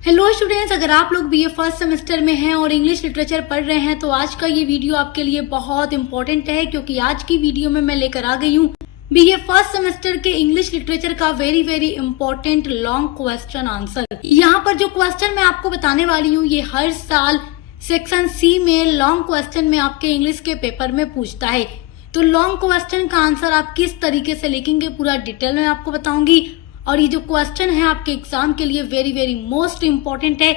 Hello students, अगर आप लोग बीए फर्स्ट सेमेस्टर में हैं और इंग्लिश लिटरेचर पढ़ रहे हैं तो आज का ये वीडियो आपके लिए बहुत इंपॉर्टेंट है, क्योंकि आज की वीडियो में मैं लेकर आ गई हूँ बीए फर्स्ट सेमेस्टर के इंग्लिश लिटरेचर का very important long question answer. यहाँ पर जो क्वेश्चन मैं आपको बताने वाली हूँ ये हर साल सेक्शन सी में लॉन्ग क्वेश्चन में आपके इंग्लिश के पेपर में पूछता है। तो लॉन्ग क्वेश्चन का आंसर आप किस तरीके से लिखेंगे पूरा डिटेल में आपको बताऊंगी। और ये जो क्वेश्चन है आपके एग्जाम के लिए वेरी मोस्ट इम्पोर्टेंट है।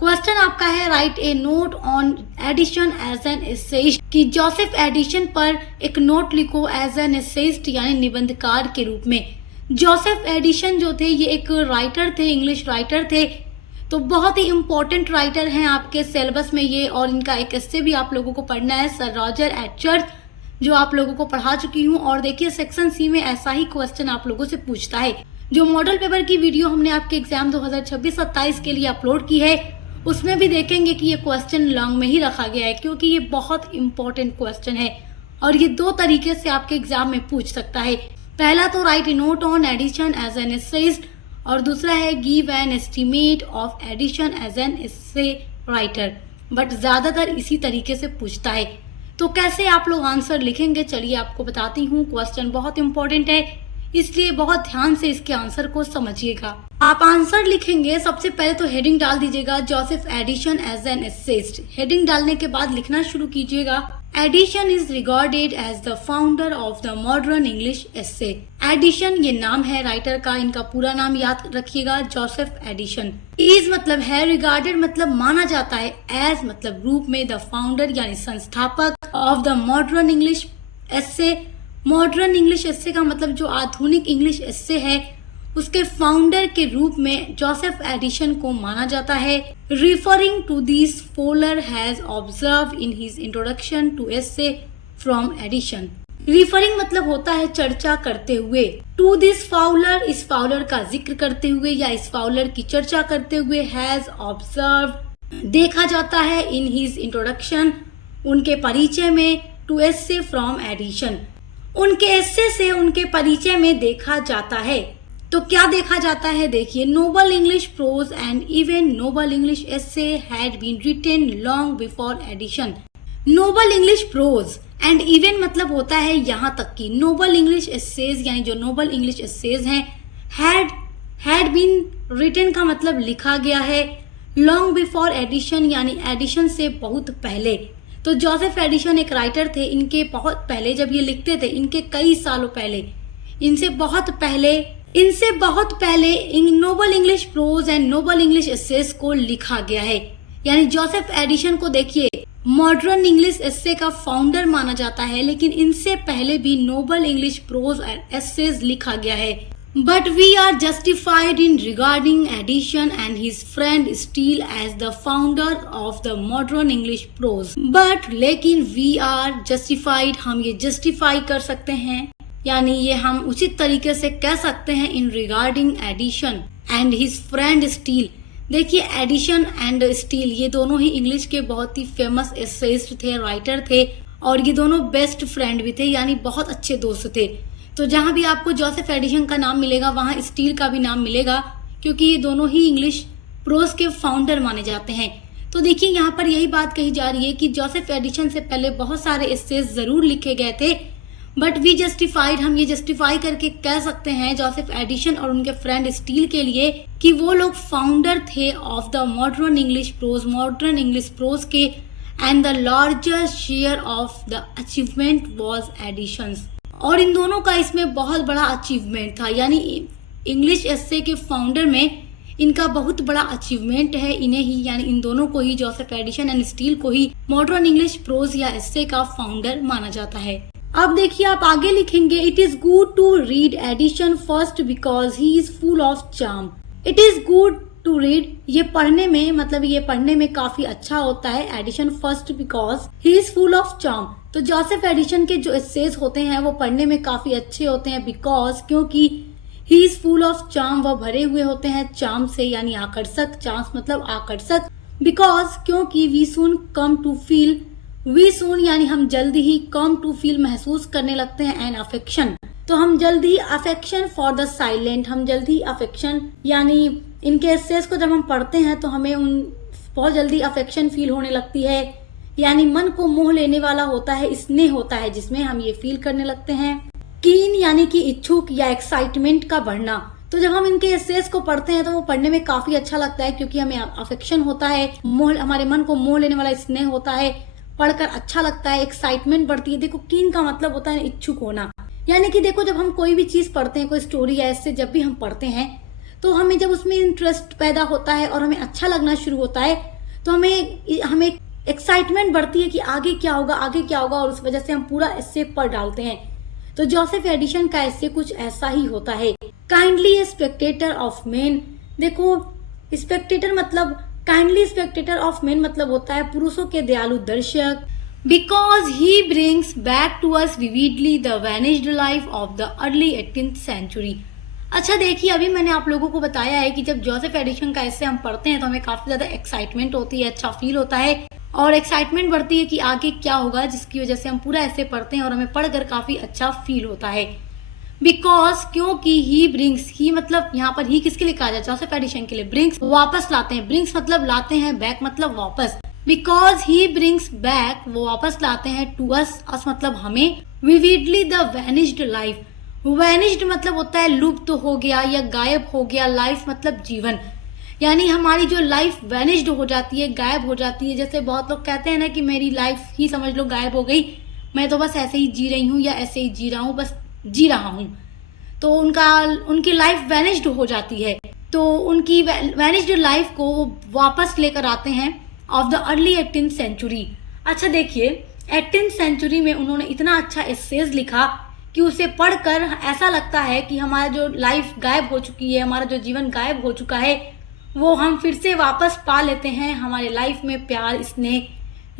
क्वेश्चन आपका है write a note on Addison as an essayist, कि जोसेफ एडिशन पर एक नोट लिखो एज एन एसेइस्ट यानी निबंधकार के रूप में। जोसेफ एडिशन जो थे ये एक राइटर थे, इंग्लिश राइटर थे, तो बहुत ही इम्पोर्टेंट राइटर हैं आपके सिलेबस में ये। और इनका एक एस्से भी आप लोगों को पढ़ना है, सर रॉजर एटचर्च, जो आप लोगों को पढ़ा चुकी हूँ। और देखिए सेक्शन सी में ऐसा ही क्वेश्चन आप लोगों से पूछता है। जो मॉडल पेपर की वीडियो हमने आपके एग्जाम 2026-27 के लिए अपलोड की है उसमें भी देखेंगे कि ये क्वेश्चन लॉन्ग में ही रखा गया है, क्योंकि ये बहुत इंपॉर्टेंट क्वेश्चन है और ये दो तरीके से आपके एग्जाम में पूछ सकता है। पहला तो write a note on Addison as an essayist और दूसरा है give an estimate of Addison as an essay writer, but ज्यादातर इसी तरीके से पूछता है। तो कैसे आप लोग आंसर लिखेंगे चलिए आपको बताती हूँ। क्वेश्चन बहुत इंपॉर्टेंट है इसलिए बहुत ध्यान से इसके आंसर को समझिएगा। आप आंसर लिखेंगे सबसे पहले तो हेडिंग डाल दीजिएगा Joseph Addison as an essayist. Heading डालने के बाद लिखना शुरू कीजिएगा Addison is regarded as the founder of the modern English essay. Addison ये नाम है राइटर का, इनका पूरा नाम याद रखिएगा जोसेफ एडिशन। इज मतलब है, रिगार्डेड मतलब माना जाता है, एज मतलब रूप में, द फाउंडर यानी संस्थापक, of the modern English essay. Modern English essay का मतलब जो आधुनिक इंग्लिश एस्से है उसके फाउंडर के रूप में जोसेफ एडिशन को माना जाता है। Referring to this Fowler has observe in his introduction to essay from Addison. Referring मतलब होता है चर्चा करते हुए, टू दिस फाउलर इस फाउलर का जिक्र करते हुए या इस फाउलर की चर्चा करते हुए, हैज ऑब्जर्व देखा जाता है, इन हिज इंट्रोडक्शन उनके परिचय में, टू एस्से फ्रॉम एडिशन उनके एस्से से उनके परिचय में देखा जाता है। तो क्या देखा जाता है देखिए, noble English prose and even noble English essay had been written long before Addison. Noble English prose and even मतलब होता है यहाँ तक कि नोबल इंग्लिश एस्सेज यानी जो नोबल इंग्लिश एस्सेज हैं, हैड बीन रिटन का मतलब लिखा गया है, लॉन्ग बिफोर एडिशन यानी एडिशन से बहुत पहले। तो जोसेफ एडिशन एक राइटर थे, इनके बहुत पहले जब ये लिखते थे, इनके कई सालों पहले, इनसे बहुत पहले noble English prose and noble English essays को लिखा गया है। यानी जोसेफ एडिशन को देखिए मॉडर्न इंग्लिश एस्से का फाउंडर माना जाता है, लेकिन इनसे पहले भी noble English prose and essays लिखा गया है। But we are justified in regarding Edition and his friend Steele as the founder of the modern English prose. But लेकिन we are justified, हम ये justify कर सकते हैं, यानी ये हम उचित तरीके से कह सकते हैं in regarding Edition and his friend Steele। देखिए एडिशन एंड स्टील ये दोनों ही इंग्लिश के बहुत ही फेमस एसेइस्ट थे, राइटर थे, और ये दोनों बेस्ट फ्रेंड भी थे, यानी बहुत अच्छे दोस्त थे। तो जहाँ भी आपको जोसेफ एडिशन का नाम मिलेगा वहाँ स्टील का भी नाम मिलेगा, क्योंकि ये दोनों ही इंग्लिश प्रोज के फाउंडर माने जाते हैं। तो देखिए यहाँ पर यही बात कही जा रही है कि जोसेफ एडिशन से पहले बहुत सारे एस्सेज जरूर लिखे गए थे, बट वी जस्टिफाइड हम ये जस्टिफाई करके कह सकते हैं जोसेफ एडिशन और उनके फ्रेंड स्टील के लिए कि वो लोग फाउंडर थे of the modern English prose के, and the larger share of the achievement was editions. और इन दोनों का इसमें बहुत बड़ा अचीवमेंट था, यानी इंग्लिश एस्से के फाउंडर में इनका बहुत बड़ा अचीवमेंट है। इन्हें ही यानी इन दोनों को ही, जोसेफ एडिशन एंड स्टील को ही मॉडर्न इंग्लिश प्रोज या एस्से का फाउंडर माना जाता है। अब देखिए आप आगे लिखेंगे it is good to read Addison first because he is full of charm. It is good to read ये पढ़ने में मतलब ये पढ़ने में काफी अच्छा होता है, Addison first because he is full of charm. तो जोसेफ एडिशन के जो एस्सेज होते हैं वो पढ़ने में काफी अच्छे होते हैं, बिकॉज क्योंकि ही इज फुल ऑफ चार्म वह भरे हुए होते हैं चार्म से, यानी आकर्षक, चार्म मतलब आकर्षक, बिकॉज क्योंकि we soon come to feel, we soon यानी हम जल्दी ही, कम टू फील महसूस करने लगते हैं, एन अफेक्शन तो हम जल्दी अफेक्शन फॉर द साइलेंट, हम जल्दी अफेक्शन यानी इनके एसेस को जब हम पढ़ते हैं तो हमें उन बहुत जल्दी अफेक्शन फील होने लगती है, यानी मन को मोह लेने वाला होता है, स्नेह होता है जिसमें हम ये फील करने लगते हैं। कीन यानी कि इच्छुक या एक्साइटमेंट का बढ़ना। तो जब हम इनके एसेस को पढ़ते हैं तो वो पढ़ने में काफी अच्छा लगता है, क्योंकि हमें अफेक्शन होता है, मोह, हमारे मन को मोह लेने वाला स्नेह होता है, पढ़कर अच्छा लगता है, एक्साइटमेंट बढ़ती है। देखो कीन का मतलब होता है इच्छुक होना, यानी कि देखो जब हम कोई भी चीज पढ़ते हैं, कोई स्टोरी या ऐसे जब भी हम पढ़ते हैं तो हमें जब उसमें इंटरेस्ट पैदा होता है और हमें अच्छा लगना शुरू होता है तो हमें एक्साइटमेंट बढ़ती है कि आगे क्या होगा, आगे क्या होगा, और उस वजह से हम पूरा एस्से पढ़ डालते हैं। तो जोसेफ एडिशन का एस्से कुछ ऐसा ही होता है। Kindly spectator of men. देखो स्पेक्टेटर मतलब काइंडली स्पेक्टेटर ऑफ मेन मतलब होता है पुरुषों के दयालु दर्शक। Because he brings back to us vividly the vanished life of the early 18th century. अच्छा देखिए, अभी मैंने आप लोगों को बताया है कि जब जोसेफ एडिशन का ऐसे हम पढ़ते हैं तो हमें काफी ज्यादा एक्साइटमेंट होती है, अच्छा फील होता है और एक्साइटमेंट बढ़ती है कि आगे क्या होगा, जिसकी वजह से हम पूरा ऐसे पढ़ते हैं और हमें पढ़कर काफी अच्छा फील होता है। बिकॉज क्योंकि ही ब्रिंग्स, ही मतलब यहाँ पर ही किसके लिए कहा जाए, जोसेफ एडिशन के लिए। ब्रिंग्स वापस लाते हैं, ब्रिंग्स मतलब लाते हैं, बैक मतलब वापस। बिकॉज ही ब्रिंग्स बैक, वो वापस लाते हैं, टू अस, अस मतलब हमें, vividly the vanished life. Vanished मतलब होता है लुप्त हो गया या गायब हो गया, लाइफ मतलब जीवन, यानी हमारी जो लाइफ वैनिश्ड हो जाती है, गायब हो जाती है। जैसे बहुत लोग कहते हैं ना कि मेरी लाइफ ही समझ लो गायब हो गई, मैं तो बस ऐसे ही जी रही हूँ या ऐसे ही जी रहा हूँ, बस जी रहा हूँ, तो उनकी लाइफ वैनिश्ड हो जाती है। तो उनकी वैनिश्ड लाइफ को वापस लेकर आते हैं of the early 18th century. अच्छा देखिए 18th सेंचुरी में उन्होंने इतना अच्छा एसेज लिखा कि उसे पढ़कर ऐसा लगता है कि हमारा जो लाइफ गायब हो चुकी है, हमारा जो जीवन गायब हो चुका है, वो हम फिर से वापस पा लेते हैं। हमारे लाइफ में प्यार, स्नेह,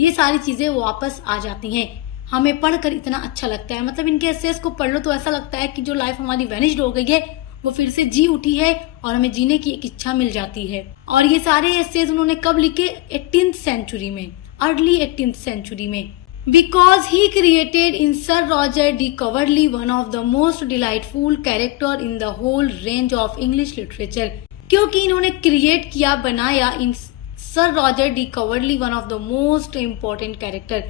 ये सारी चीजें वापस आ जाती हैं। हमें पढ़कर इतना अच्छा लगता है, मतलब इनके एसेस को पढ़ लो तो ऐसा लगता है कि जो लाइफ हमारी वैनिश्ड हो गई है वो फिर से जी उठी है और हमें जीने की एक इच्छा मिल जाती है। और ये सारे एसेज उन्होंने कब लिखे, 18th सेंचुरी में, अर्ली 18th सेंचुरी में। Because he created in Sir Roger de Coverley one of the most delightful character in the whole range of English literature। क्योंकि इन्होंने क्रिएट किया, बनाया इन sir Roger de Coverley one of the most important character.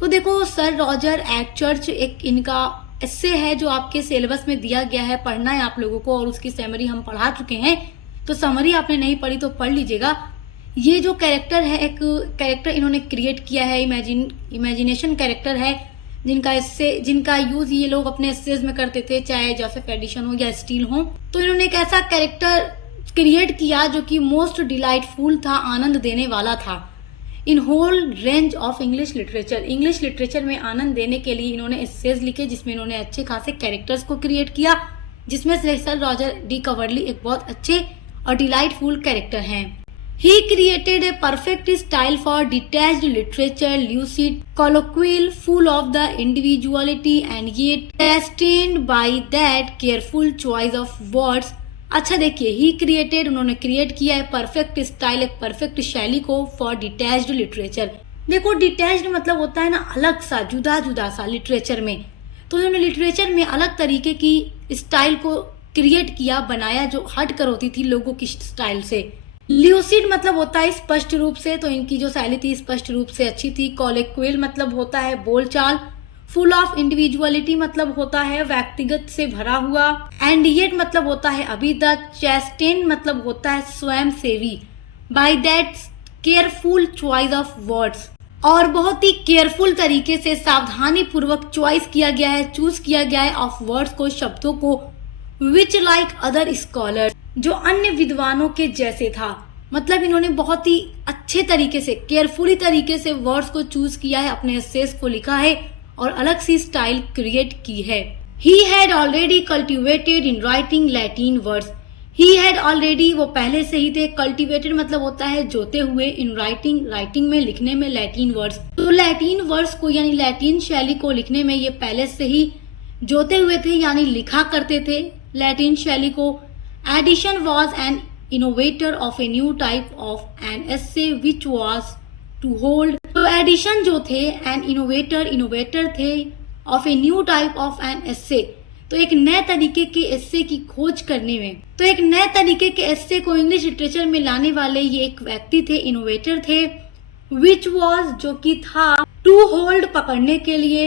तो देखो sir Roger eight church एक इनका एस्से है जो आपके सिलेबस में दिया गया है, पढ़ना है आप लोगों को, और उसकी समरी हम पढ़ा चुके हैं, तो समरी आपने नहीं पढ़ी तो पढ़ लीजिएगा। ये जो कैरेक्टर है, एक कैरेक्टर इन्होंने क्रिएट किया है, इमेजिनेशन कैरेक्टर है, जिनका यूज ये लोग अपने एसेज में करते थे, चाहे जोसेफ एडिशन हो या स्टील हो। तो इन्होंने एक ऐसा कैरेक्टर क्रिएट किया जो कि मोस्ट डिलाइटफुल था, आनंद देने वाला था, in whole range of English literature. English literature में आनंद देने के लिए इन्होंने एसेज लिखे, जिसमें इन्होंने अच्छे खासे कैरेक्टर्स को क्रिएट किया, जिसमें से सर रॉजर डी कवर्ली एक बहुत अच्छे और डिलाइटफुल कैरेक्टर हैं। He created a perfect style for detached literature, lucid, colloquial, full of the individuality and yet sustained by that careful choice of words। अच्छा देखिए, he created, उन्होंने क्रिएट किया है परफेक्ट स्टाइल, एक परफेक्ट शैली को for detached literature. देखो detached मतलब होता है ना अलग सा, जुदा जुदा सा लिटरेचर में। तो उन्होंने लिटरेचर में अलग तरीके की स्टाइल को क्रिएट किया, बनाया, जो हट कर होती थी लोगों की स्टाइल से। ल्यूसिड मतलब होता है स्पष्ट रूप से, तो इनकी जो शैली थी स्पष्ट रूप से अच्छी थी। कॉलेक्विल मतलब होता है बोलचाल। फुल ऑफ इंडिविजुअलिटी मतलब होता है व्यक्तिगत से भरा हुआ। एंड येट मतलब होता है अभी तक। चैस्टेन मतलब होता है स्वयं सेवी। By that careful choice of words, और बहुत ही केयरफुल तरीके से सावधानी पूर्वक चॉइस किया गया है, चूज किया गया है ऑफ वर्ड्स को, शब्दों को, विच लाइक अदर स्कॉलर, जो अन्य विद्वानों के जैसे था। मतलब इन्होंने बहुत ही अच्छे तरीके से, केयरफुली तरीके से वर्ड्स को चूज किया है, अपने एसेस को लिखा है और अलग सी स्टाइल क्रिएट की है। He had already cultivated in writing Latin words। He had already, वो पहले से ही थे। कल्टिवेटेड मतलब होता है जोते हुए। इन राइटिंग, राइटिंग में, लिखने में, लैटिन वर्ड्स, तो लैटिन वर्ड्स को यानी लैटिन शैली को लिखने में ये पहले से ही जोते हुए थे, यानी लिखा करते थे लैटिन शैली को। Addition was an innovator of a new type of an essay which was to hold। तो एडिशन जो थे, an innovator थे of a new type of an essay, तो एक नए तरीके के एस्से की खोज करने में, तो एक नए तरीके के एस्से को इंग्लिश लिटरेचर में लाने वाले ये एक व्यक्ति थे, इनोवेटर थे, विच वॉज जो कि था, टू होल्ड पकड़ने के लिए,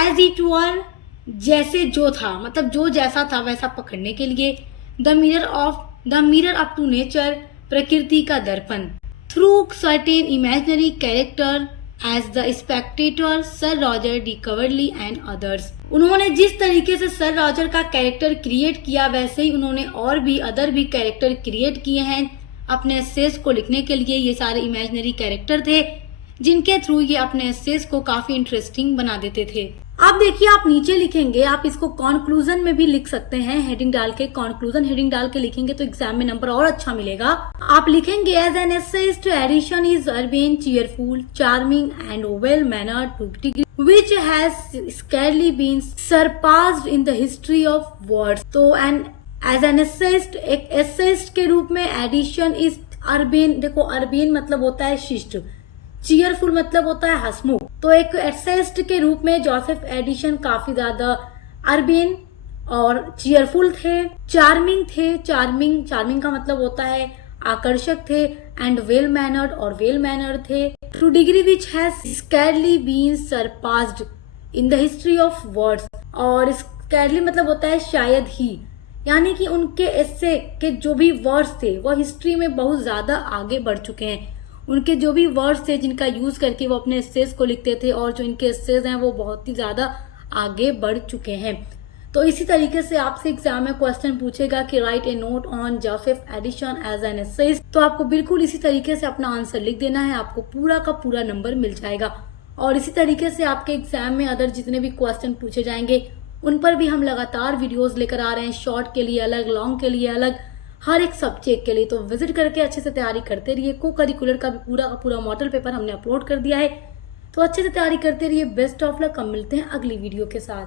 एज इट वर जैसे जो था, मतलब जो जैसा था वैसा पकड़ने के लिए, the mirror up to nature प्रकृति का दर्पण, through certain imaginary character as the spectator sir Roger de Coverley and others. उन्होंने जिस तरीके से सर रॉजर का कैरेक्टर क्रिएट किया वैसे ही उन्होंने और भी अदर भी कैरेक्टर क्रिएट किए हैं अपने एसेस को लिखने के लिए। ये सारे इमेजिनरी कैरेक्टर थे जिनके थ्रू ये अपने एसेस को काफी इंटरेस्टिंग बना देते थे। अब देखिए आप नीचे लिखेंगे, आप इसको कॉन्क्लूजन में भी लिख सकते हैं, हेडिंग डाल के, कॉन्क्लूजन हेडिंग डाल के लिखेंगे तो एग्जाम में नंबर और अच्छा मिलेगा। आप लिखेंगे as an essayist Addison is urban, cheerful, charming and well mannered to degree which has scarcely been surpassed in the history of words। तो एज एन एसेइस्ट, एक एसेइस्ट के रूप में एडिशन इज अर्बन, देखो अर्बन मतलब होता है शिष्ट, चीयरफुल मतलब होता है हंसमुख, तो एक एसेइस्ट के रूप में जोसेफ एडिशन काफी ज्यादा अर्बन और चीयरफुल थे, चार्मिंग थे, चार्मिंग का मतलब होता है आकर्षक थे, एंड वेल मैनर्ड और वेल मैनर्ड थे, to degree which has scarcely been surpassed in the history of words, और स्कैरली मतलब होता है शायद ही, यानी कि उनके एस्से के जो भी वर्ड्स थे वो हिस्ट्री में बहुत ज्यादा आगे बढ़ चुके हैं। उनके जो भी वर्ड्स थे जिनका यूज करके वो अपने एस्सेस को लिखते थे और जो इनके एस्सेस हैं वो बहुत ही ज्यादा आगे बढ़ चुके हैं। तो इसी तरीके से आपसे एग्जाम में क्वेश्चन पूछेगा कि write a note on Joseph Addison as an essayist, तो आपको बिल्कुल इसी तरीके से अपना आंसर लिख देना है, आपको पूरा का पूरा नंबर मिल जाएगा। और इसी तरीके से आपके एग्जाम में अदर जितने भी क्वेश्चन पूछे जाएंगे उन पर भी हम लगातार वीडियोस लेकर आ रहे हैं, शॉर्ट के लिए अलग, लॉन्ग के लिए अलग, हर एक सब्जेक्ट के लिए। तो विजिट करके अच्छे से तैयारी करते रहिए। को करिकुलर का भी पूरा का पूरा मॉडल पेपर हमने अपलोड कर दिया है, तो अच्छे से तैयारी करते रहिए। Best of luck. हम मिलते हैं अगली वीडियो के साथ।